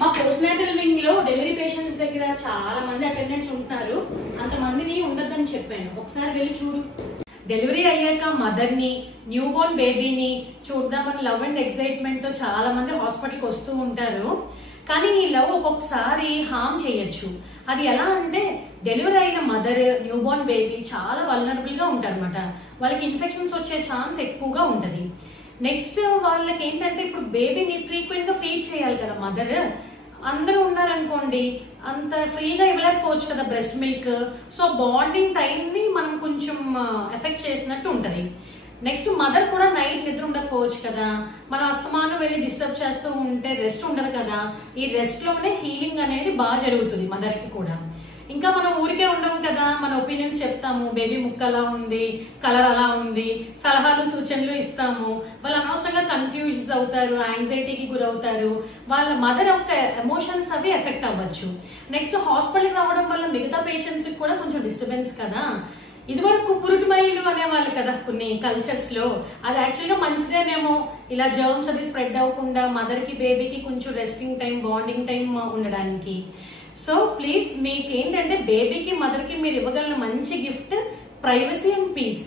మా పోస్ట్నాటల్ వింగ్ లో delivery patients దగ్గర చాలా మంది అటెండెంట్స్ ఉంటున్నారు. అంతమందిని ఉండద్దని చెప్పాను, ఒకసారి వెళ్ళి చూడు. డెలివరీ అయ్యాక మదర్ ని, న్యూ బోర్న్ బేబీని చూద్దామని లవ్ అండ్ ఎక్సైట్మెంట్ తో చాలా మంది హాస్పిటల్కి వస్తూ ఉంటారు. కానీ ఈ లవ్ ఒక్కొక్కసారి హార్మ్ చేయొచ్చు. అది ఎలా అంటే డెలివరీ అయిన మదర్, న్యూ బోర్న్ బేబీ చాలా వల్నరబుల్ గా ఉంటారు అనమాట. వాళ్ళకి ఇన్ఫెక్షన్స్ వచ్చే ఛాన్స్ ఎక్కువగా ఉంటది. నెక్స్ట్ వాళ్ళకి ఏంటంటే ఇప్పుడు బేబీని ఫ్రీక్వెంట్ గా ఫీడ్ చేయాలి కదా మదర్. అందరూ ఉన్నారనుకోండి అంత ఫ్రీగా ఇవ్వలేకపోవచ్చు కదా breast milk. So bonding time ని మనం కొంచెం ఎఫెక్ట్ చేసినట్టు ఉంటది. నెక్స్ట్ మదర్ కూడా నైట్ నిద్ర ఉండకపోవచ్చు కదా, మనం అస్తమానం వెళ్ళి డిస్టర్బ్ చేస్తూ ఉంటే రెస్ట్ ఉండదు కదా. ఈ రెస్ట్ లోనే హీలింగ్ అనేది బాగా జరుగుతుంది మదర్ కి కూడా. ఇంకా మనం ఊరికే ఉండము కదా, మన ఒపీనియన్స్ చెప్తాము, బేబీ ముక్క అలా ఉంది, కలర్ అలా ఉంది, సలహాలు సూచనలు ఇస్తాము. వాళ్ళు అనవసరంగా కన్ఫ్యూజ్ అవుతారు, యాంగ్జైటీకి గురవుతారు. వాళ్ళ మదర్ యొక్క ఎమోషన్స్ అవి ఎఫెక్ట్ అవ్వచ్చు. నెక్స్ట్ హాస్పిటల్కి రావడం వల్ల మిగతా పేషెంట్స్ కూడా కొంచెం డిస్టర్బెన్స్ కదా. ఇదివరకు పురుటిమయ్యలు అనేవాళ్ళు కదా కొన్ని కల్చర్స్ లో, అది యాక్చువల్ గా మంచిదేనేమో. ఇలా జర్మ్స్ అది స్ప్రెడ్ అవ్వకుండా మదర్ కి బేబీకి కొంచెం రెస్టింగ్ టైం, బాండింగ్ టైం ఉండడానికి. సో ప్లీజ్ మీకు ఏంటంటే బేబీకి మదర్ కి మీరు ఇవ్వగలిగిన మంచి గిఫ్ట్ ప్రైవసీ అండ్ పీస్.